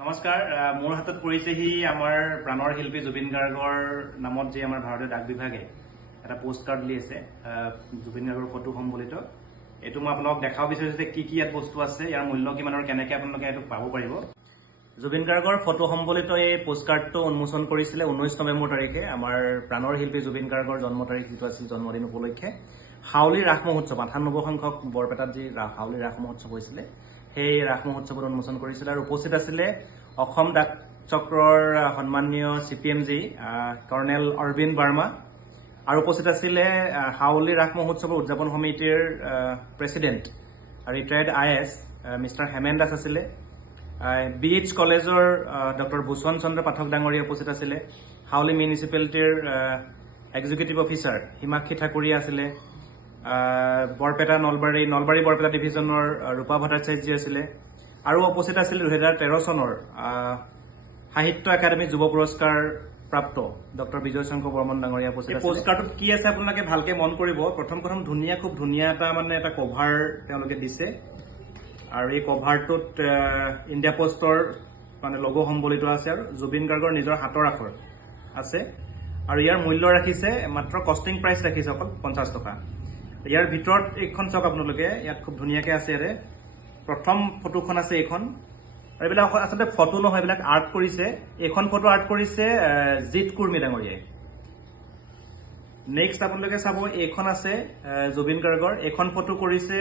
নমস্কাৰ মোৰ হাতত পৰিছেহি আমাৰ প্ৰাণৰ শিল্পী জুবিন গাৰ্গৰ নামত যে আমাৰ ভাৰতীয় ডাক বিভাগে এটা পোষ্ট কাৰ্ড উলিয়াইছে জুবিন গাৰ্গৰ ফটো সম্বলিত এইটো মই আপোনালোকক দেখাব বিচাৰিছো যে কি কি ইয়াত বস্তু আছে ইয়াৰ মূল্য কিমান আৰু কেনেকৈ আপোনালোকে এইটো পাব পাৰিব জুবিন গাৰ্গৰ ফটো সম্বলিত এই পোষ্ট কাৰ্ডটো উন্মোচন কৰিছিলে 19 নৱেম্বৰ তাৰিখে আমাৰ প্ৰাণৰ শিল্পী জুবিন গাৰ্গৰ জন্ম তাৰিখ যিটো আছিল জন্মদিন উপলক্ষে হাউলি ৰাস মহোৎসৱ 98 সংখ্যক বৰপেটাত যি হাউলি ৰাস মহোৎসৱ হৈছিলে সেই ৰাস মহোৎসৱত উন্মোচন কৰিছিল আৰু উপস্থিত আছিলে অসম ডাক চক্ৰৰ সন্মানীয় চিপিএমজি কৰ্ণেল অৰবিন্দ বাৰ্মা আৰু উপস্থিত আছিলে হাউলি ৰাস মহোৎসৱৰ উদযাপন সমিতিৰ president retired IS mister Hemen Das আছিলে BH কলেজৰ ডক্টৰ ভূষণ চন্দ্ৰ পাঠক ডাঙৰীয়া উপস্থিত আছিলে হাউলি মিউনিচিপালিটিৰ এক্সিকিউটিভ অফিচাৰ হিমাক্ষী ঠাকুৰীয়া আছিলে বৰপেটা নলবাৰী বৰপেটা ডিভিজনৰ ৰূপা ভট্টাচাৰ্য আছিলে আৰু উপস্থিত আছিল 2013 চনৰ সাহিত্য একাডেমী যুৱ পুৰস্কাৰ প্ৰাপ্ত ডক্টৰ বিজয় শংকৰ বৰ্মন ডাঙৰীয়া উপস্থিত আছিল পোষ্ট কাৰ্ডত কি আছে আপোনালোকে ভালকে মন কৰিব প্ৰথম খুব ধুনীয়া এটা কভাৰ তেওঁলোকে দিছে আৰু এই কভাৰটোত ইণ্ডিয়া পোষ্টৰ লোগো সম্বলিত আছে আৰু জুবিন গাৰ্গৰ নিজৰ হাতৰ আখৰ আছে আৰু ইয়াৰ মূল্য ৰাখিছে মাত্ৰ কষ্টিং প্ৰাইচ ৰাখিছে অকল 50 টকা ইয়াৰ ভিতৰত এইখন চাওক আপোনালোকে ইয়াত খুব ধুনীয়াকে আছে ইয়াৰে প্ৰথম ফটোখন আছে এইখন আৰু এইবিলাক আচলতে ফটো নহয় এইবিলাক আৰ্ট কৰিছে এইখন ফটো আৰ্ট কৰিছে জিত কুৰ্মী ডাঙৰীয়াই নেক্সট আপোনালোকে চাব এইখন আছে জুবিন গাৰ্গৰ এইখন ফটো কৰিছে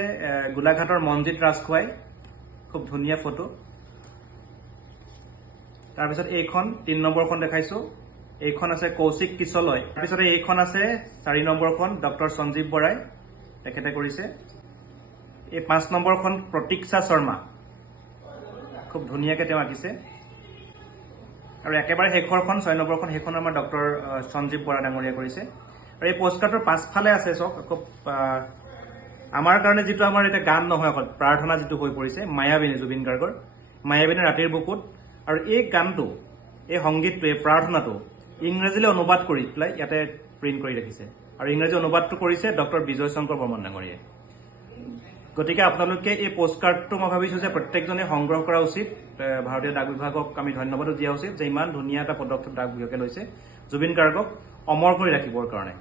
গোলাঘাটৰ মনজিত ৰাজখোৱাই খুব ধুনীয়া ফটো তাৰপিছত এইখন 3 নম্বৰখন দেখাইছো এইখন আছে কৌশিক কিশলয় তাৰপিছত এইখন আছে 4 নম্বৰখন ডক্টৰ সঞ্জীৱ বৰাই তেখেতে কৰিছে এই 5 নম্বৰখন প্ৰতীক্ষা শৰ্মা খুব ধুনীয়াকে তেওঁ আঁকিছে আৰু একেবাৰে শেষৰখন 6 নম্বৰখন সেইখন আমাৰ ডক্টৰ সঞ্জীৱ বৰা ডাঙৰীয়া কৰিছে আৰু এই পোষ্টকাৰ্ডৰ পাছফালে আছে চক খুব আমাৰ কাৰণে যিটো আমাৰ এটা গান নহয় অকল প্ৰাৰ্থনা যিটো হৈ পৰিছে মায়াবিনী জুবিন গাৰ্গৰ মায়াবিনী ৰাতিৰ বুকুত আৰু এই গানটো এই সংগীতটো এই প্ৰাৰ্থনাটো ইংৰাজীলৈ অনুবাদ কৰি পেলাই ইয়াতে প্ৰিণ্ট কৰি ৰাখিছে আৰু ইংৰাজী অনুবাদটো কৰিছে ডক্টৰ বিজয় শংকৰ বৰ্মন ডাঙৰীয়াই গতিকে আপোনালোকে এই পোষ্টকাৰ্ডটো মই ভাবিছো যে প্ৰত্যেকজনে সংগ্ৰহ কৰা উচিত ভাৰতীয় ডাক বিভাগক আমি ধন্যবাদ দিয়া উচিত যে ইমান ধুনীয়া এটা পদক্ষেপ ডাক বিভাগে লৈছে জুবিন গাৰ্গক অমৰ কৰি ৰাখিবৰ কাৰণে